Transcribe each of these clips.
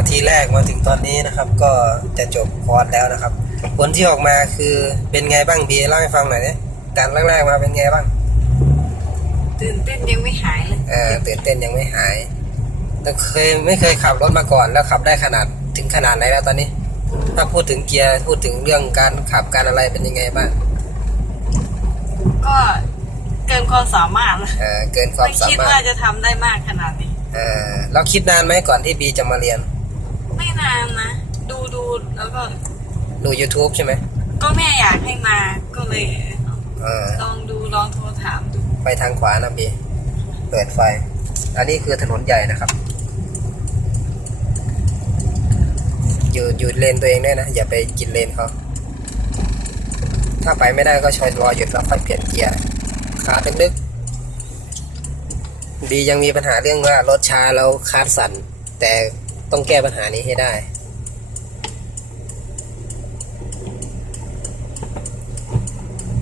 นาทีแรกมาถึงตอนนี้นะครับ ก็จะจบคอร์สแล้วนะครับ ผลที่ออกมาคือเป็นไงบ้างบีเล่าให้ฟังหน่อยนะการแรกๆมาเป็นไงบ้าง ตื่นเต้นยังไม่หายเลยเออตื่นเต้นยังไม่หายแต่เคยไม่เคยขับรถมาก่อนแล้วขับได้ขนาดถึงขนาดไหนแล้วตอนนี้ ถ้าพูดถึงเกียร์พูดถึงเรื่องการขับการอะไรเป็นยังไงบ้าง ก็เกินความสามารถเลยเออเกินความไม่สาคิดมารว่าถจะทำได้มากขนาดนี้เออเราคิดนานไหมก่อนที่บีจะมาเรียนไม่ นานนะ ดูดูแล้วก็ดู YouTube ใช่ไหมก็แม่อยากให้มาก็เลยเออลองดูลองโทรถามดูไปทางขวานะบีเปิดไฟ อันนี้คือถนนใหญ่นะครับ อยู่อยู่เลนตัวเองด้วยนะ อย่าไปกินเลนเขาถ้าไปไม่ได้ก็ชอยรอหยุดแล้วค่อยเปลี่ยนเกียร์ขาลึกๆดียังมีปัญหาเรื่องว่ารถช้าแล้วคาดสั่นแต่ ต้องแก้ปัญหานี้ให้ได้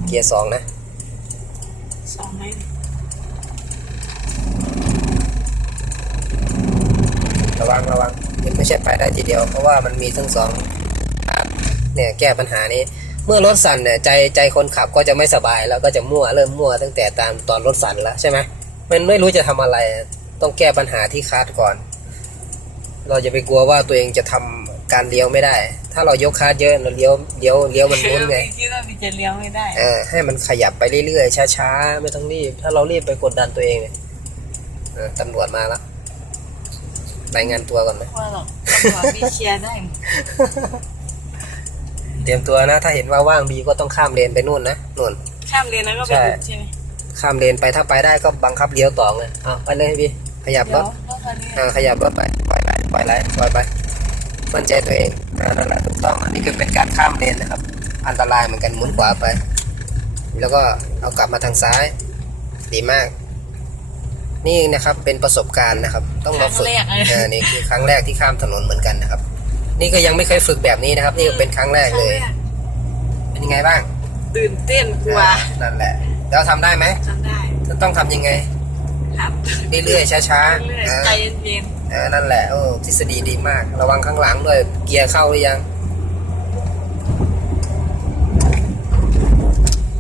เกียร์สองนะสองไหมระวังระวังยังไม่ใช่ไปได้ทีเดียว เพราะว่ามันมีทั้งสองครับเนี่ยแก้ปัญหานี้ เมื่อรถสั่นเนี่ยใจใจคนขับก็จะไม่สบายแล้วก็จะมั่วเริ่มมั่วตั้งแต่ตามตอนรถสั่นแล้วใช่ไหมมันไม่รู้จะทำอะไร ต้องแก้ปัญหาที่คาดก่อน เราจะไปกลัวว่าตัวเองจะทำการเลี้ยวไม่ได้ ถ้าเรายกคาดเยอะเราเลี้ยวเลี้ยวเลี้ยวมันมุนไงคิดว่าพี่จะเลี้ยวไม่ได้เออให้มันขยับไปเรื่อยๆช้าๆไม่ต้องรีบ ถ้าเรารีบไปกดดันตัวเองเนี่ยเออตำรวจมาแล้วรายงานตัวก่อนไหมว่าหรอกตำรวจพี่เคลียร์ได้หมดเตรียมตัวนะ ถ้าเห็นว่าว่างบีก็ต้องข้ามเลนไปนู่นนะนู่นข้ามเลนแล้วก็ไปใช่หยุดใช่ไหมข้ามเลนไปถ้าไปได้ก็บังคับเลี้ยวต่อไงเอาไปเลยบีขยับรเดี๋ยวถรถคันนี้อ่าขยับรถไป ปล่อยไหลปล่อยไหลปล่อยไปมั่นใจตัวเองอ่านั่นแหละถูกต้องอันนี้คือเป็นการข้ามเลนนะครับ อันตรายเหมือนกันหมุนขวาไป แล้วก็เอากลับมาทางซ้าย ดีมาก นี่นะครับเป็นประสบการณ์นะครับ ต้องครั้มางฝึกแรกเลยเออนี่คือครั้งแรกที่ข้ามถนนเหมือนกันนะครับ นี่ก็ยังไม่เคยฝึกแบบนี้นะครับ นี่ก็เป็นครั้งแรกเลย เป็นยังไงบ้าง ตื่นเต้นกลัวอ่านั่นแหละ แล้วทำได้ไหมจำได้ต้องทำยังไงครับเรื่อยๆช้าเรื่อยๆๆอ่าใจเย็นเออ นั่นแหละโอ้ทฤษฎีดีมาก ระวังข้างหลังด้วย เกียร์เข้าหรือยัง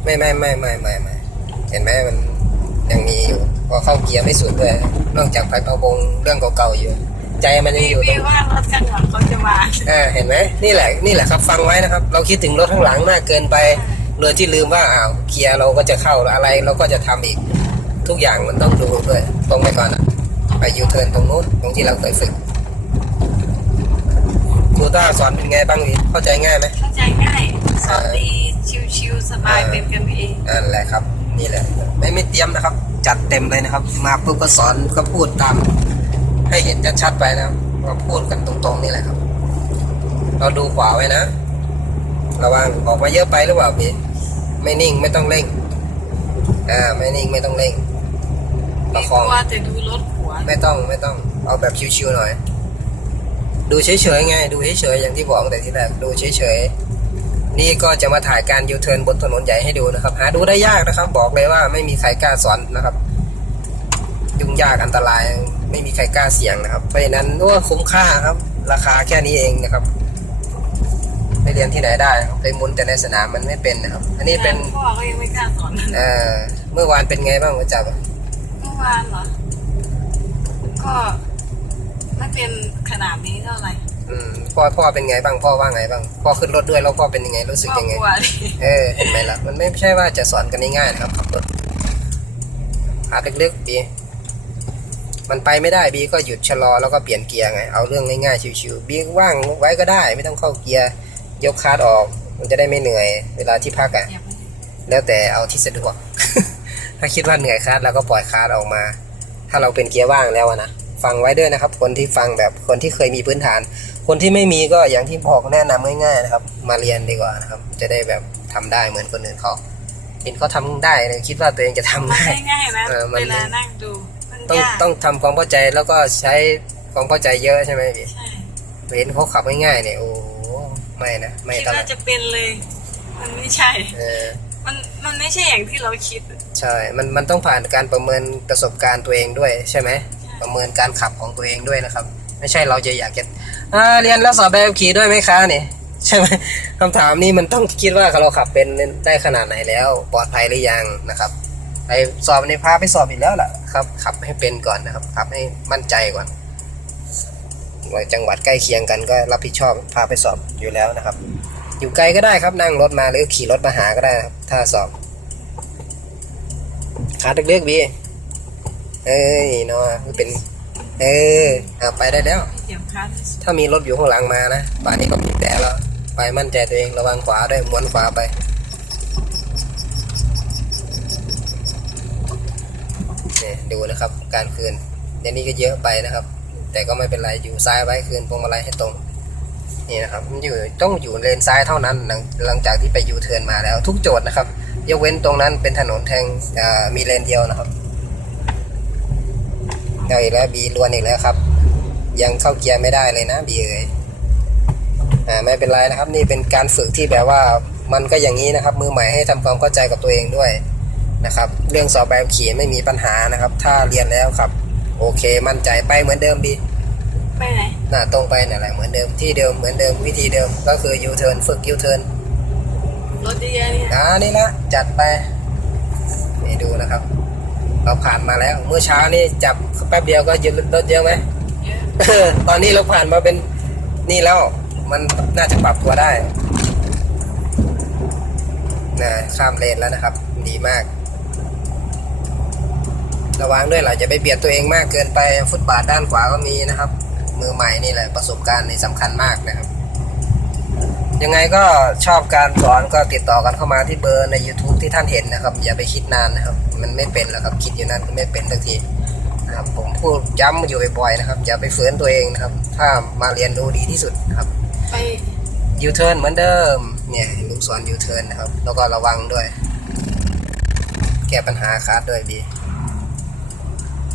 ไม่ไม่ไม่ไม่ไม่ไม่เห็นไหมมันยังมีอยู่พอเข้าเกียร์ไม่สุดด้วยนอกจากไปประวงเรื่องเก่าๆอยู่ ใจมันยังพี่อยู่ตรพี่งว่ารถข้างหลังเขาจะมาเออเห็นไหมนี่แหละนี่แหละครับฟังไว้นะครับ เราคิดถึงรถข้างหลังมากเกินไปเลยที่ลืมว่าอ้าวเกียร์เราก็จะเข้าแล้วอะไรเราก็จะทำอีก ทุกอย่างมันต้องดูด้วยตรงไปก่อนอะ ไปยูเทิร์นตรงนู้นตรงที่เราเคยฝึกครูต้าสอนเป็นไงบ้างพี่เข้าใจง่ายไหมเข้าใจง่ายสอนดีชิวๆสบายเป็นกันเองนั่นแหละครับ นี่แหละ ไม่ไม่เตรียมนะครับ จัดเต็มเลยนะครับ มาปุ๊บก็สอนก็พูดตาม ให้เห็นชัดๆไปนะครับก็พูดกันตรงๆนี่แหละครับ เราดูขวาไว้นะระวังออกมาเยอะไปหรือเปล่าพี่ไม่นิ่งไม่ต้องเร่งอ่าไม่นิ่งไม่ต้องเร่งประมีคตัองวแต่ดูรถหัว ไม่ต้องไม่ต้องเอาแบบชิวๆหน่อย ดูเฉยๆไง ดูเฉยๆอย่างที่บอกตั้งแต่ที่แรกดูเฉยๆนี่ก็จะมาถ่ายการยูเทิร์นบนถนนใหญ่ให้ดูนะครับ หาดูได้ยากนะครับ บอกเลยว่าไม่มีใครกล้าสอนนะครับ ยุ่งยากอันตรายไม่มีใครกล้าเสี่ยงนะครับ เพราะฉะนั้นว่าคุ้มค่าครับ ราคาแค่นี้เองนะครับไปเรียนที่ไหนได้ครับไปหมุนแต่ในสนามมันไม่เป็นนะครับ อันนี้เป็นพ่อก็ยังไม่กล้าสอนเอ่อเมื่อวานเป็นไงบ้างหัวจับอะเมื่อวานเหรอ ก็ไม่เป็นขนาดนี้เท่าไหร่อืมพ่อพ่อเป็นไงบ้างพ่อว่าไงบ้างพ่อขึ้นรถด้วยแล้วพ่อเป็นยังไงรู้สึกพ่อยังไง กลัวดิเออเห็นไหมล่ะมันไม่ใช่ว่าจะสอนกันง่ายๆนะครับขับรถหาลึกๆบีมันไปไม่ได้บีก็หยุดชะลอแล้วก็เปลี่ยนเกียร์ไงเอาเรื่องง่ายๆชิวๆบีว่างไว้ก็ได้ ไม่ต้องเข้าเกียร์ยกคาร์ดออก มันจะได้ไม่เหนื่อย เวลาที่พักอะอย่าไปแล้วแต่เอาที่สะดวกถ้าคิดว่าเหนื่อยคาร์ดเราก็ปล่อยคาร์ดออกมา ถ้าเราเป็นเกียร์ว่างแล้วอะนะ ฟังไว้ด้วยนะครับ คนที่ฟังแบบคนที่เคยมีพื้นฐาน คนที่ไม่มีก็อย่างที่บอกแนะนำง่ายๆนะครับ มาเรียนดีกว่านะครับ จะได้แบบทำได้เหมือนคนอื่นเขาเห็นเขาทำได้เลยคิดว่าตัวเองจะทำมันได้ไม่ง่ายนะเออมันเวลานั่งดูมันต้องยากต้องทำความเข้าใจแล้วก็ใช้ความเข้าใจเยอะใช่ไหมพี่ใช่เห็นเขาขับง่ายๆเนี่ยโอ้โหไม่นะไม่คิดตลอว่าดจะเป็นเลย มันไม่ใช่เออมันมันไม่ใช่อย่างที่เราคิด ใช่ มันมันต้องผ่านการประเมินประสบการณ์ตัวเองด้วยใช่ไหม ประเมินการขับของตัวเองด้วยนะครับ ไม่ใช่เราจะอยากจะเรียนแล้วสอบใบขับขี่ด้วยไหมคะเนี่ยใช่ไหมคำถามนี้มันต้องคิดว่าเราขับเป็นได้ขนาดไหนแล้ว ปลอดภัยหรือยังนะครับไปสอบในพาไปสอบอีกแล้วล่ะครับ ขับให้เป็นก่อนนะครับ ขับให้มั่นใจก่อนว่าจังหวัดใกล้เคียงกันก็รับผิดชอบพาไปสอบอยู่แล้วนะครับ อยู่ไกลก็ได้ครับนั่งรถมาหรือขี่รถมาหาก็ได้ครับถ้าสอบขาดเลือกๆบี เอ้ยเนาะเป็น เออเอาไปได้แล้ว เตรียมคัดถ้ามีรถอยู่ข้างหลังมานะป่านนี้ก็มีแต่แล้ว ไปมั่นใจตัวเองระวังขวาด้วยม้วนขวาไปนี่ดูนะครับ การคืนเดี๋ยวนี้ก็เยอะไปนะครับ แต่ก็ไม่เป็นไรอยู่ซ้ายไว้คืนพวงมาลัยให้ตรงนี่นะครับมันอยู่ต้องอยู่เลนซ้ายเท่านั้นหลังหลังจากที่ไปยูเทิร์นมาแล้ว ทุกโจทย์นะครับ ยกเว้นตรงนั้นเป็นถนนแทงเอ่อมีเลนเดียวนะครับ เอาอีกแล้วบีลวนอีกแล้วครับ ยังเข้าเกียร์ไม่ได้เลยนะบีเอ๋ยอ่าไม่เป็นไรนะครับ นี่เป็นการฝึกที่แบบว่ามันก็อย่างนี้นะครับ มือใหม่ให้ทำความเข้าใจกับตัวเองด้วยนะครับ เรื่องสอบแบบขี่ไม่มีปัญหานะครับ ถ้าเรียนแล้วครับ โอเค มั่นใจไปเหมือนเดิมบีไปไหนหน้าตรงไปนั่นแหละเหมือนเดิมที่เดิมเหมือนเดิมวิธีเดิมก็คือยูเทิร์นฝึกยูเทิร์นรถเยอะๆนี่อ่านี่ละจัดไปนี่ดูนะครับ เราผ่านมาแล้ว เมื่อเช้านี่จับแป๊บเดียวก็ยืนรถเยอะไหมเยอะตอนนี้เราผ่านมาเป็นนี่แล้ว มันน่าจะปรับตัวได้นะข้ามเลนแล้วนะครับ ดีมาก ระวังด้วยเราจะไปเบียดตัวเองมากเกินไปฟุตบาทด้านขวาก็มีนะครับ มือใหม่นี่แหละประสบการณ์นี่สำคัญมากนะครับ ยังไงก็ชอบการสอนก็ติดต่อกันเข้ามาที่เบอร์ใน YouTube ที่ท่านเห็นนะครับ อย่าไปคิดนานนะครับ มันไม่เป็นแล้วครับคิดอยู่นั่นก็ไม่เป็นสักทีนะครับผมพูดย้ำอยู่บ่อยๆนะครับ อย่าไปฝืนตัวเองนะครับ ถ้ามาเรียนรู้ดีที่สุดครับไปยูเทิร์นเหมือนเดิมเนี่ยลุงสอนยูเทิร์นนะครับ แล้วก็ระวังด้วย แก้ปัญหาคาร์ดด้วยดี